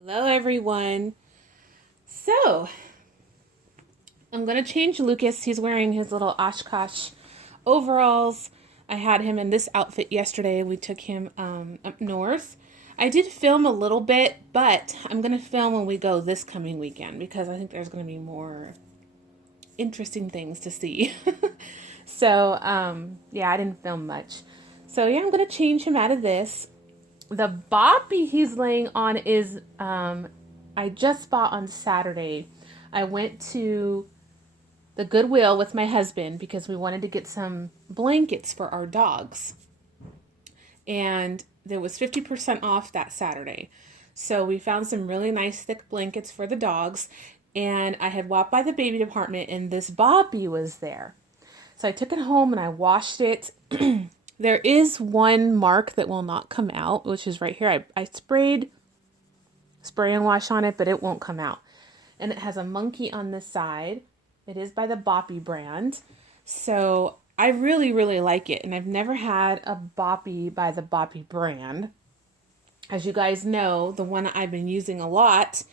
Hello, everyone. So, I'm going to change Lucas. He's wearing his little Oshkosh overalls. I had him in this outfit yesterday. We took him up north. I did film a little bit, but I'm going to film when we go this coming weekend because I think there's going to be more interesting things to see. Yeah, I didn't film much. So, yeah, I'm going to change him out of this. The Boppy he's laying on is I just bought on Saturday. I went to the Goodwill with my husband because we wanted to get some blankets for our dogs. And there was 50% off that Saturday. So we found some really nice thick blankets for the dogs. And I had walked by the baby department and this Boppy was there. So I took it home and I washed it. There is one mark that will not come out, which is right here. I sprayed spray and wash on it, but it won't come out. And it has a monkey on the side. It is by the Boppy brand. So I really, really like it. And I've never had a Boppy by the Boppy brand. As you guys know, the one I've been using a lot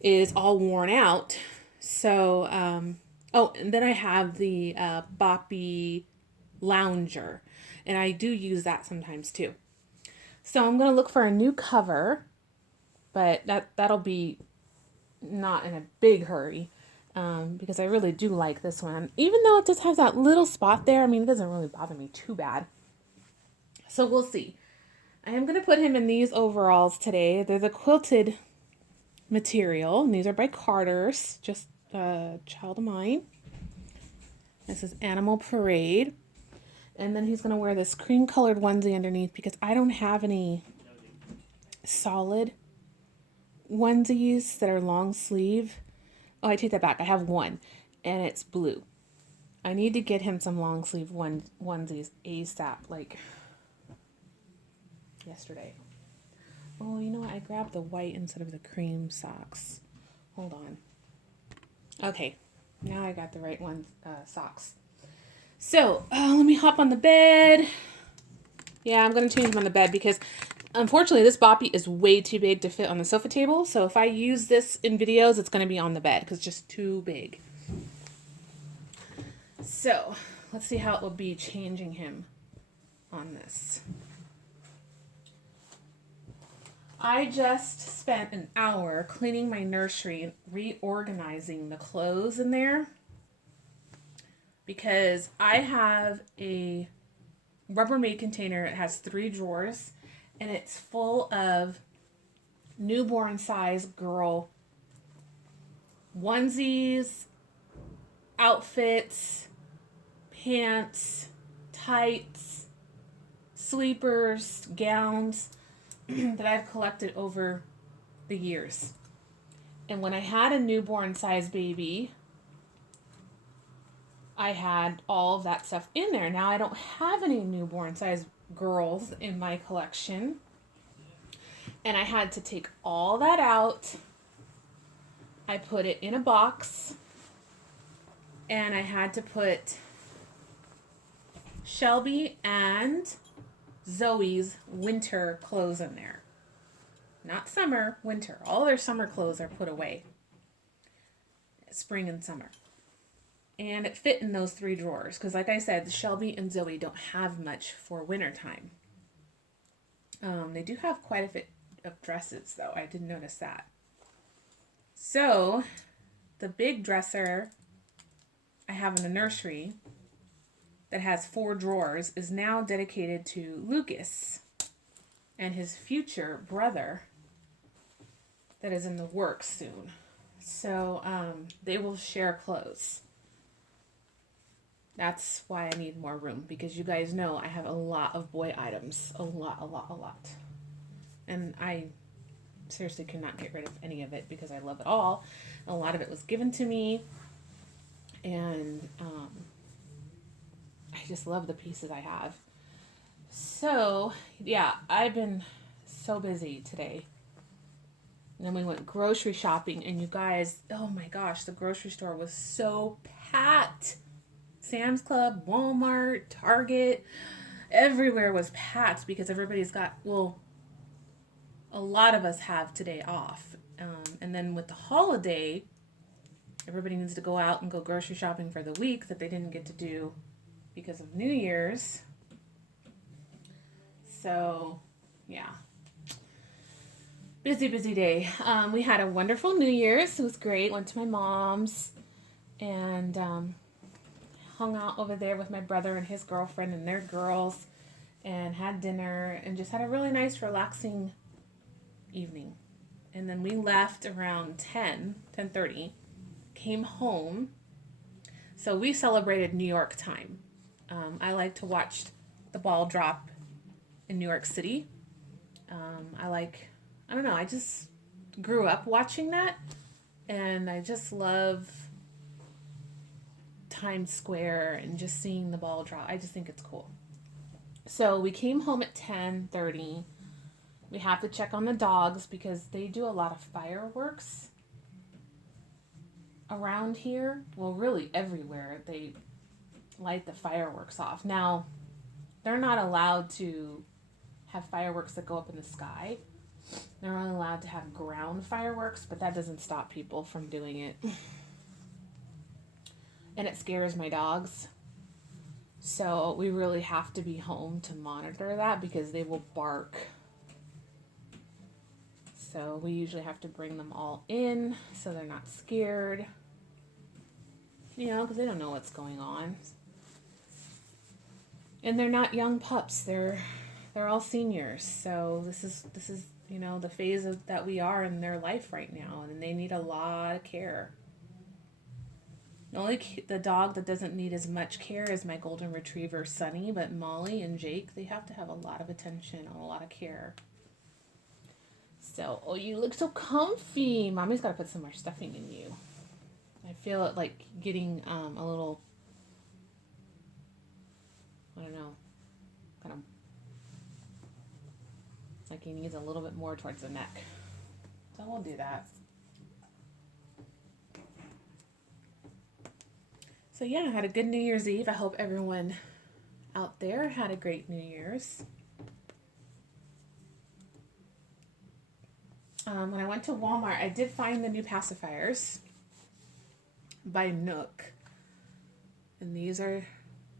is all worn out. So, oh, and then I have the Boppy Lounger. And I do use that sometimes too. So I'm going to look for a new cover, but that'll be not in a big hurry because I really do like this one. Even though it just has that little spot there, I mean, it doesn't really bother me too bad. So we'll see. I am going to put him in these overalls today. They're the quilted material, and these are by Carter's, just a child of mine. This is Animal Parade. And then he's going to wear this cream colored onesie underneath because I don't have any solid onesies that are long sleeve. Oh, I take that back. I have one, and it's blue. I need to get him some long sleeve onesies ASAP, like yesterday. Oh, you know what? I grabbed the white instead of the cream socks. Hold on. Okay, now I got the right socks. So, let me hop on the bed. Yeah, I'm going to change him on the bed because unfortunately this Boppy is way too big to fit on the sofa table. So if I use this in videos, it's going to be on the bed because it's just too big. So let's see how it will be changing him on this. I just spent an hour cleaning my nursery and reorganizing the clothes in there because I have a Rubbermaid container. It has 3 drawers and it's full of newborn size girl onesies, outfits, pants, tights, sleepers, gowns that I've collected over the years. And when I had a newborn size baby, I had all of that stuff in there. Now I don't have any newborn size girls in my collection. And I had to take all that out. I put it in a box. And I had to put Shelby and Zoe's winter clothes in there. Not summer, winter. All their summer clothes are put away. Spring and summer. And it fit in those 3 drawers. Because like I said, Shelby and Zoe don't have much for wintertime. They do have quite a bit of dresses, though. I did notice that. So, the big dresser I have in the nursery that has 4 drawers is now dedicated to Lucas and his future brother that is in the works soon. So they will share clothes. That's why I need more room because you guys know I have a lot of boy items. A lot. And I seriously cannot get rid of any of it because I love it all. A lot of it was given to me. And I just love the pieces I have. So, yeah, I've been so busy today. And then we went grocery shopping, and you guys, oh my gosh, the grocery store was so packed. Sam's Club, Walmart, Target, everywhere was packed because everybody's got, well, a lot of us have today off. And then with the holiday, everybody needs to go out and go grocery shopping for the week that they didn't get to do because of New Year's. So, yeah. Busy day. We had a wonderful New Year's. It was great. Went to my mom's and hung out over there with my brother and his girlfriend and their girls and had dinner and just had a really nice, relaxing evening. And then we left around 10:30, came home. So we celebrated New York time. I like to watch the ball drop in New York City. I don't know, I just grew up watching that, and I just love Times Square and just seeing the ball drop. I just think it's cool. So we came home at 10:30. We have to check on the dogs because they do a lot of fireworks around here. Well, really everywhere. They light the fireworks off. Now, they're not allowed to have fireworks that go up in the sky. They're only allowed to have ground fireworks, but that doesn't stop people from doing it. And it scares my dogs. So we really have to be home to monitor that because they will bark. So we usually have to bring them all in so they're not scared. You know, because they don't know what's going on. And they're not young pups. They're all seniors. So this is you know, the phase that we are in their life right now, and they need a lot of care. The dog that doesn't need as much care is my golden retriever Sunny, but Molly and Jake, they have to have a lot of attention and a lot of care. So, oh, you look so comfy. Mommy's got to put some more stuffing in you. I feel it like getting a little, I don't know, kind of like he needs a little bit more towards the neck. So we'll do that. So yeah, I had a good New Year's Eve. I hope everyone out there had a great New Year's. When I went to Walmart, I did find the new pacifiers by Nook. And these are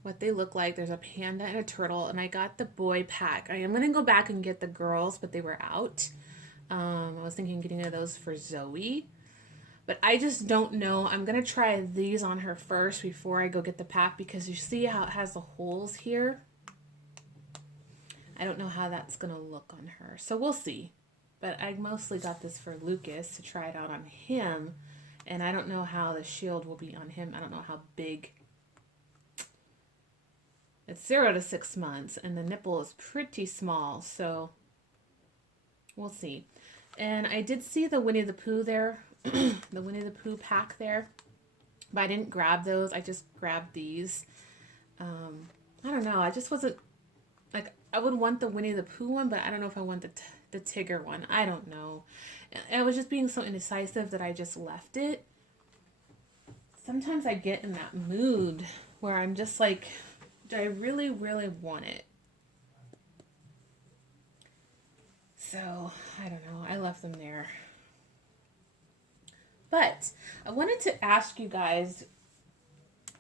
what they look like. There's a panda and a turtle, and I got the boy pack. I am going to go back and get the girls, but they were out. I was thinking of getting those for Zoe, but I just don't know. I'm going to try these on her first before I go get the pack, because you see how it has the holes here? I don't know how that's going to look on her, so we'll see. But I mostly got this for Lucas to try it out on him, and I don't know how the shield will be on him. I don't know how big. It's 0 to 6 months, and the nipple is pretty small, so we'll see. And I did see the Winnie the Pooh there, the Winnie the Pooh pack there, but I didn't grab those. I just grabbed these. I don't know. I just wasn't, like, I would want the Winnie the Pooh one, but I don't know if I want the Tigger one. I don't know. I was just being so indecisive that I just left it. Sometimes I get in that mood where I'm just like, do I really, really want it? So, I don't know. I left them there. But I wanted to ask you guys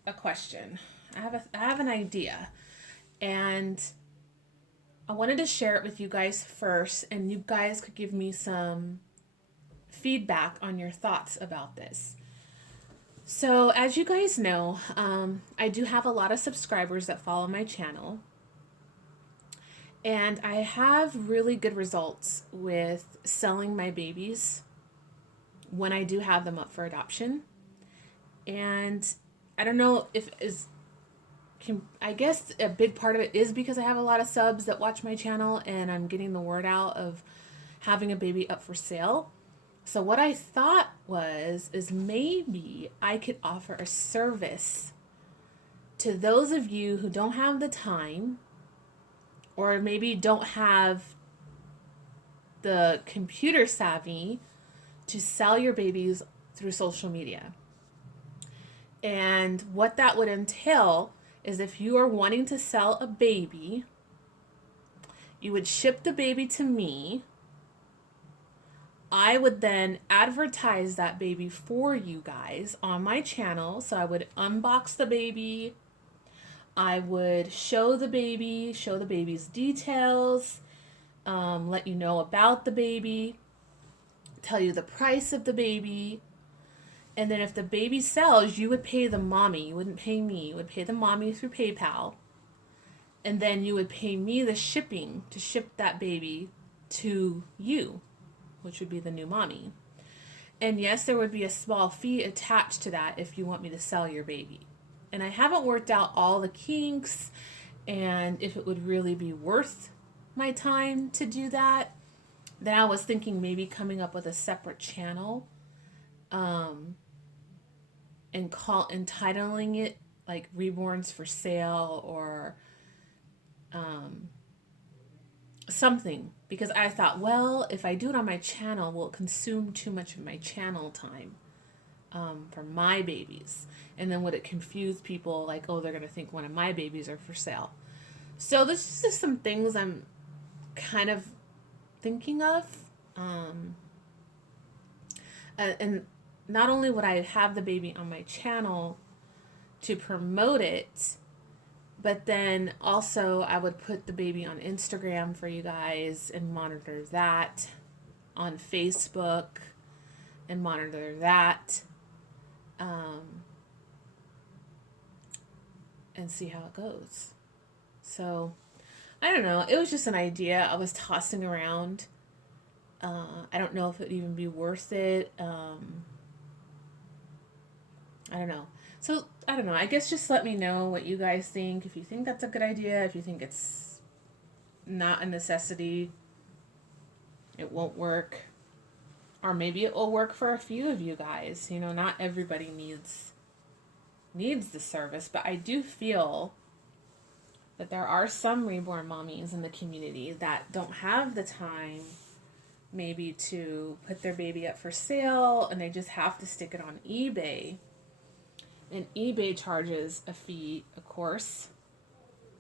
a question. I have an idea. And I wanted to share it with you guys first, and you guys could give me some feedback on your thoughts about this. So, as you guys know, I do have a lot of subscribers that follow my channel. And I have really good results with selling my babies when I do have them up for adoption. And I don't know if I guess a big part of it is because I have a lot of subs that watch my channel, and I'm getting the word out of having a baby up for sale. So what I thought is maybe I could offer a service to those of you who don't have the time, or maybe don't have the computer savvy to sell your babies through social media. And what that would entail is, if you are wanting to sell a baby, you would ship the baby to me, I would then advertise that baby for you guys on my channel. So I would unbox the baby. I would show the baby's details, let you know about the baby, tell you the price of the baby. And then if the baby sells, you would pay the mommy. You wouldn't pay me. You would pay the mommy through PayPal. And then you would pay me the shipping to ship that baby to you, which would be the new mommy. And yes, there would be a small fee attached to that if you want me to sell your baby. And I haven't worked out all the kinks and if it would really be worth my time to do that. Then I was thinking maybe coming up with a separate channel, and entitling it like Reborns for Sale or something, because I thought, well, if I do it on my channel, will it consume too much of my channel time for my babies? And then would it confuse people like, oh, they're going to think one of my babies are for sale? So this is just some things I'm kind of thinking of. And not only would I have the baby on my channel to promote it, but then also I would put the baby on Instagram for you guys and monitor that, on Facebook and monitor that, and see how it goes. So I don't know. It was just an idea I was tossing around. I don't know if it would even be worth it. I don't know. So, I don't know. I guess just let me know what you guys think. If you think that's a good idea, if you think it's not a necessity, it won't work. Or maybe it will work for a few of you guys. You know, not everybody needs the service, but I do feel that there are some reborn mommies in the community that don't have the time maybe to put their baby up for sale, and they just have to stick it on eBay. And eBay charges a fee, of course,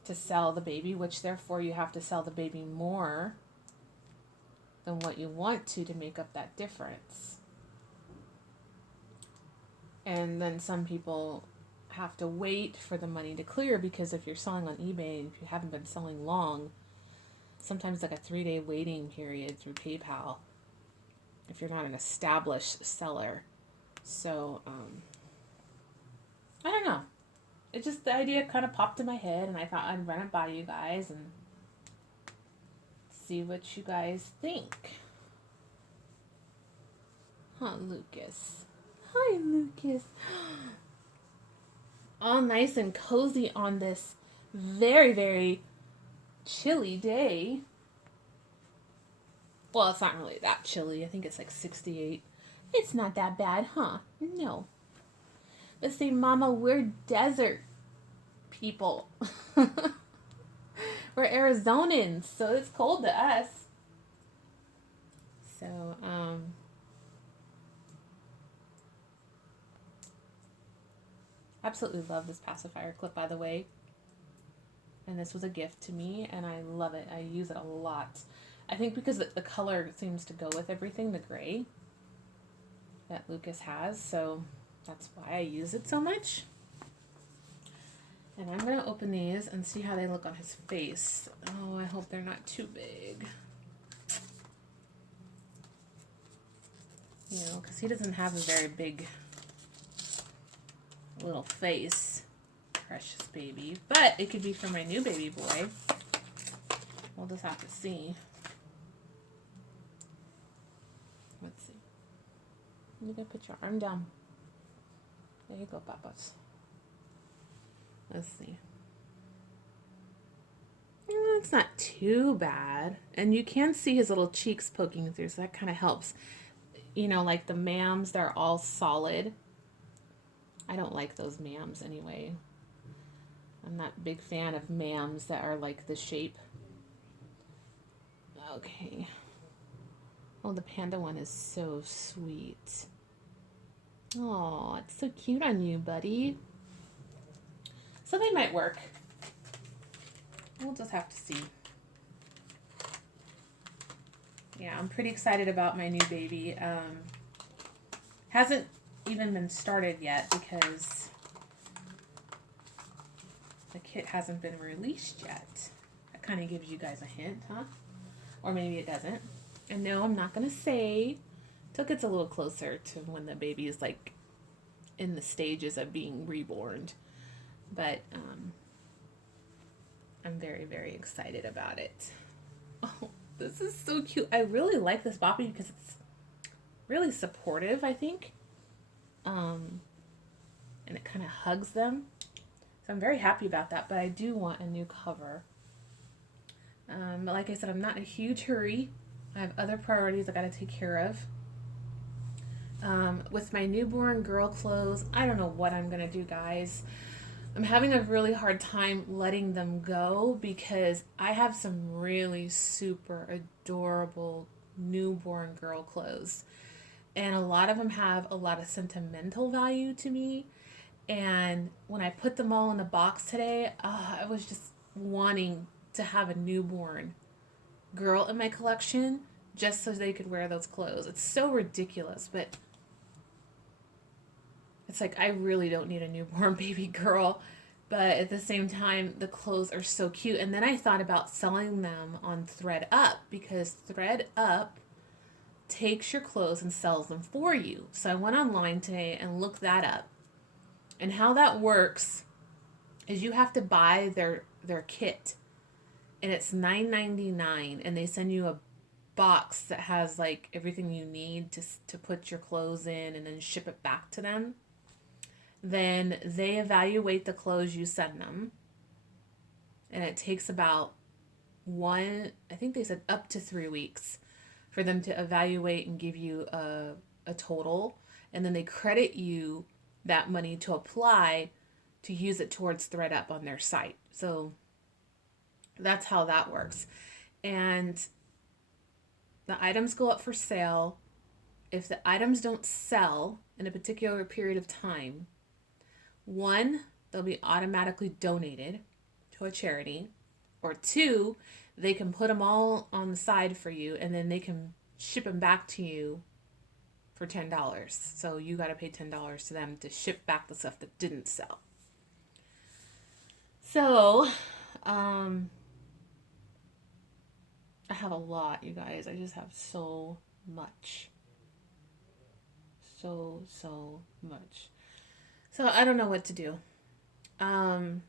to sell the baby, which therefore you have to sell the baby more than what you want to make up that difference. And then some people have to wait for the money to clear, because if you're selling on eBay and if you haven't been selling long, sometimes like a 3-day waiting period through PayPal if you're not an established seller. So, I don't know. It just, the idea kind of popped in my head, and I thought I'd run it by you guys and see what you guys think. Huh, Lucas? Hi, Lucas. All nice and cozy on this very, very chilly day. Well, it's not really that chilly. I think it's like 68. It's not that bad, huh? No. But see, Mama, we're desert people. We're Arizonans, so it's cold to us. So, absolutely love this pacifier clip, by the way. And this was a gift to me, and I love it. I use it a lot. I think because the color seems to go with everything, the gray that Lucas has, so that's why I use it so much. And I'm going to open these and see how they look on his face. Oh, I hope they're not too big. You know, because he doesn't have a very big little face. Precious baby. But it could be for my new baby boy. We'll just have to see. Let's see. You gotta put your arm down. There you go, Papas. Let's see. It's not too bad. And you can see his little cheeks poking through, so that kind of helps. You know, like the mams, they're all solid. I don't like those mams anyway. I'm not a big fan of mams that are like the shape. Okay. Oh, the panda one is so sweet. Oh, it's so cute on you, buddy. So they might work. We'll just have to see. Yeah, I'm pretty excited about my new baby. Hasn't even been started yet because the kit hasn't been released yet. That kind of gives you guys a hint, huh? Or maybe it doesn't. And no, I'm not going to say till it gets a little closer to when the baby is like in the stages of being reborn. But I'm very, very excited about it. Oh, this is so cute. I really like this Boppy because it's really supportive, I think. Um, and it kind of hugs them. So I'm very happy about that, but I do want a new cover. But like I said, I'm not in a huge hurry. I have other priorities I got to take care of. With my newborn girl clothes, I don't know what I'm going to do, guys. I'm having a really hard time letting them go because I have some really super adorable newborn girl clothes. And a lot of them have a lot of sentimental value to me. And when I put them all in the box today, I was just wanting to have a newborn girl in my collection just so they could wear those clothes. It's so ridiculous, but it's like I really don't need a newborn baby girl. But at the same time, the clothes are so cute. And then I thought about selling them on ThreadUp because ThreadUp takes your clothes and sells them for you. So I went online today and looked that up. And how that works is you have to buy their kit, and it's $9.99, and they send you a box that has like everything you need to put your clothes in and then ship it back to them. Then they evaluate the clothes you send them, and it takes about I think they said up to 3 weeks for them to evaluate and give you a total, and then they credit you that money to apply to use it towards ThreadUp on their site. So that's how that works. And the items go up for sale. If the items don't sell in a particular period of time, one, they'll be automatically donated to a charity, or two, they can put them all on the side for you and then they can ship them back to you for $10. So you got to pay $10 to them to ship back the stuff that didn't sell. So, I have a lot, you guys. I just have so much. So much. So I don't know what to do. Um,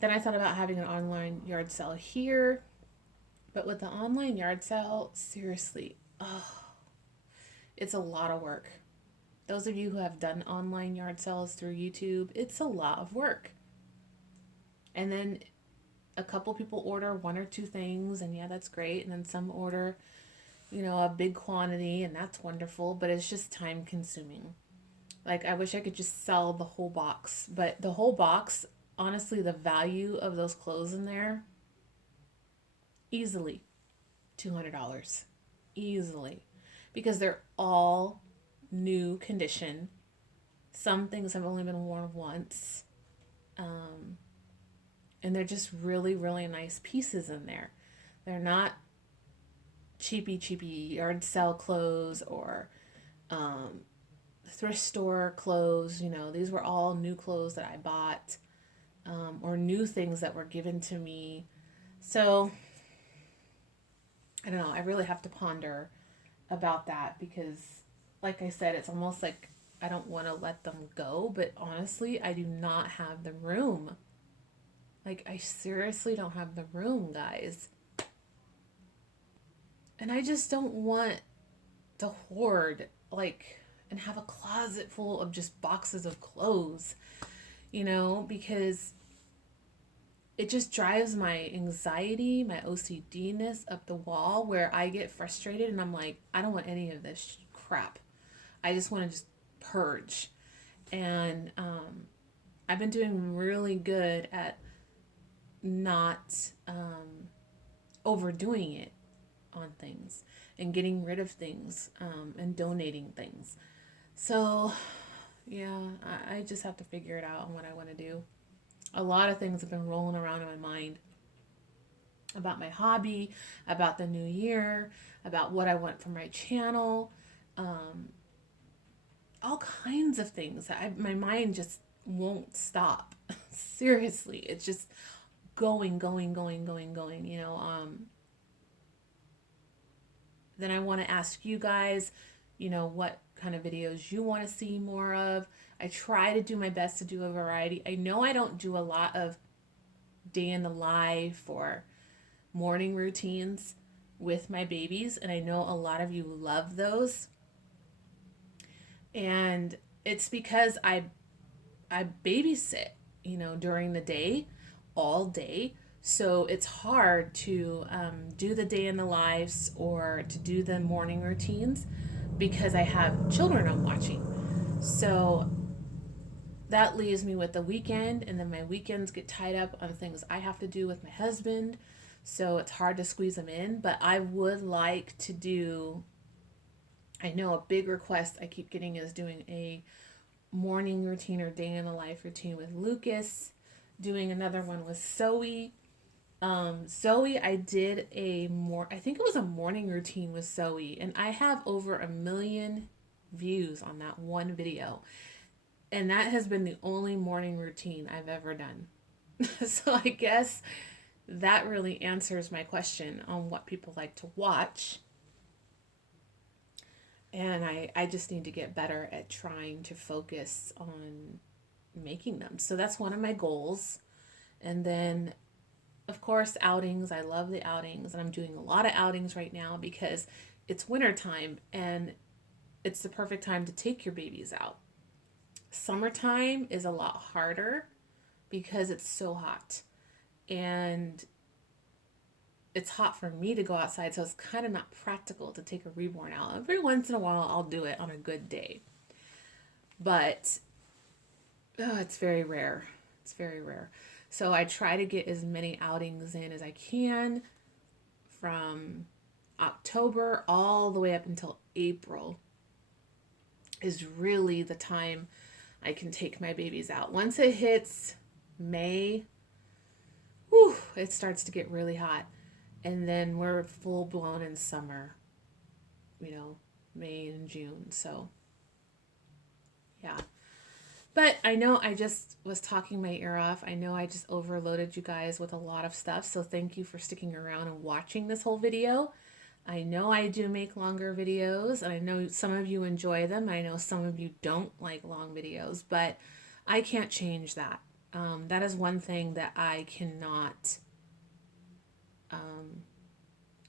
then I thought about having an online yard sale here. But with the online yard sale, seriously, oh, it's a lot of work. Those of you who have done online yard sales through YouTube, it's a lot of work. And then a couple people order one or two things, and yeah, that's great. And then some order, a big quantity, and that's wonderful, but it's just time consuming. Like, I wish I could just sell the whole box, but the whole box, honestly, the value of those clothes in there, easily $200. Easily. Because they're all new condition. Some things have only been worn once. And they're just really, really nice pieces in there. They're not cheapy yard sale clothes or thrift store clothes. These were all new clothes that I bought, or new things that were given to me. So I don't know. I really have to ponder about that because, like I said, it's almost like I don't want to let them go, but honestly, I do not have the room. Like, I seriously don't have the room, guys. And I just don't want to hoard, like, and have a closet full of just boxes of clothes, because it just drives my anxiety, my OCD-ness up the wall where I get frustrated and I'm like, I don't want any of this crap. I just want to just purge. And I've been doing really good at not overdoing it on things and getting rid of things, and donating things. So, yeah, I just have to figure it out on what I want to do. A lot of things have been rolling around in my mind. about my hobby, about the new year, about what I want for my channel, um, all kinds of things. My mind just won't stop. Seriously, it's just going, going, going, going, going. Then I want to ask you guys, what kind of videos you want to see more of. I try to do my best to do a variety. I know I don't do a lot of day in the life or morning routines with my babies, and I know a lot of you love those. And it's because I babysit, during the day, all day. So it's hard to do the day in the lives or to do the morning routines because I have children I'm watching. So that leaves me with the weekend, and then my weekends get tied up on things I have to do with my husband. So it's hard to squeeze them in. But I would like to do, I know a big request I keep getting is doing a morning routine or day in the life routine with Lucas, doing another one with Zoe. Zoe, I did I think it was a morning routine with Zoe, and I have over 1 million views on that one video. And that has been the only morning routine I've ever done. So I guess that really answers my question on what people like to watch. And I just need to get better at trying to focus on making them. So that's one of my goals. And then, of course, outings. I love the outings. And I'm doing a lot of outings right now because it's wintertime and it's the perfect time to take your babies out. Summertime is a lot harder because it's so hot. And it's hot for me to go outside, so it's kind of not practical to take a reborn out. Every once in a while, I'll do it on a good day. But it's very rare. It's very rare. So I try to get as many outings in as I can from October all the way up until April is really the time I can take my babies out. Once it hits May, it starts to get really hot. And then we're full blown in summer, May and June. So, yeah. But I know I just was talking my ear off. I know I just overloaded you guys with a lot of stuff. So thank you for sticking around and watching this whole video. I know I do make longer videos, and I know some of you enjoy them. I know some of you don't like long videos, but I can't change that. That is one thing that I cannot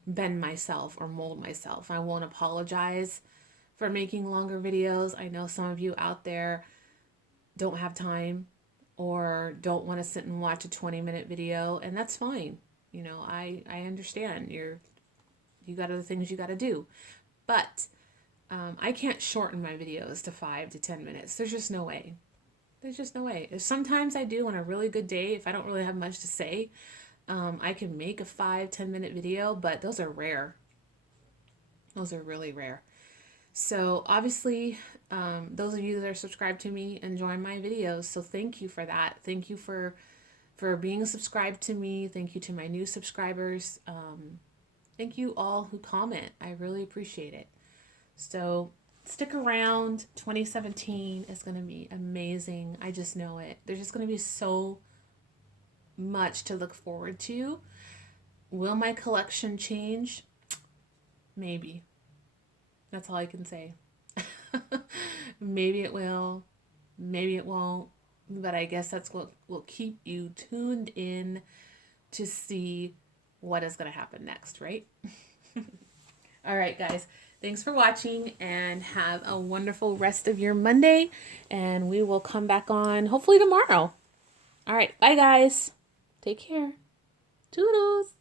bend myself or mold myself. I won't apologize for making longer videos. I know some of you out there don't have time or don't want to sit and watch a 20-minute video, and that's fine. I understand. You got other things you got to do. But I can't shorten my videos to 5 to 10 minutes. There's just no way. There's just no way. If sometimes I do on a really good day, if I don't really have much to say, I can make a 5-10 minute video, but those are rare. Those are really rare. So obviously, those of you that are subscribed to me enjoy my videos. So thank you for that. Thank you for being subscribed to me. Thank you to my new subscribers. Thank you all who comment. I really appreciate it. So stick around. 2017 is going to be amazing. I just know it. There's just going to be so much to look forward to. Will my collection change? Maybe. That's all I can say. Maybe it will. Maybe it won't. But I guess that's what will keep you tuned in to see what is going to happen next, right? All right, guys. Thanks for watching and have a wonderful rest of your Monday. And we will come back on hopefully tomorrow. All right. Bye, guys. Take care. Toodles.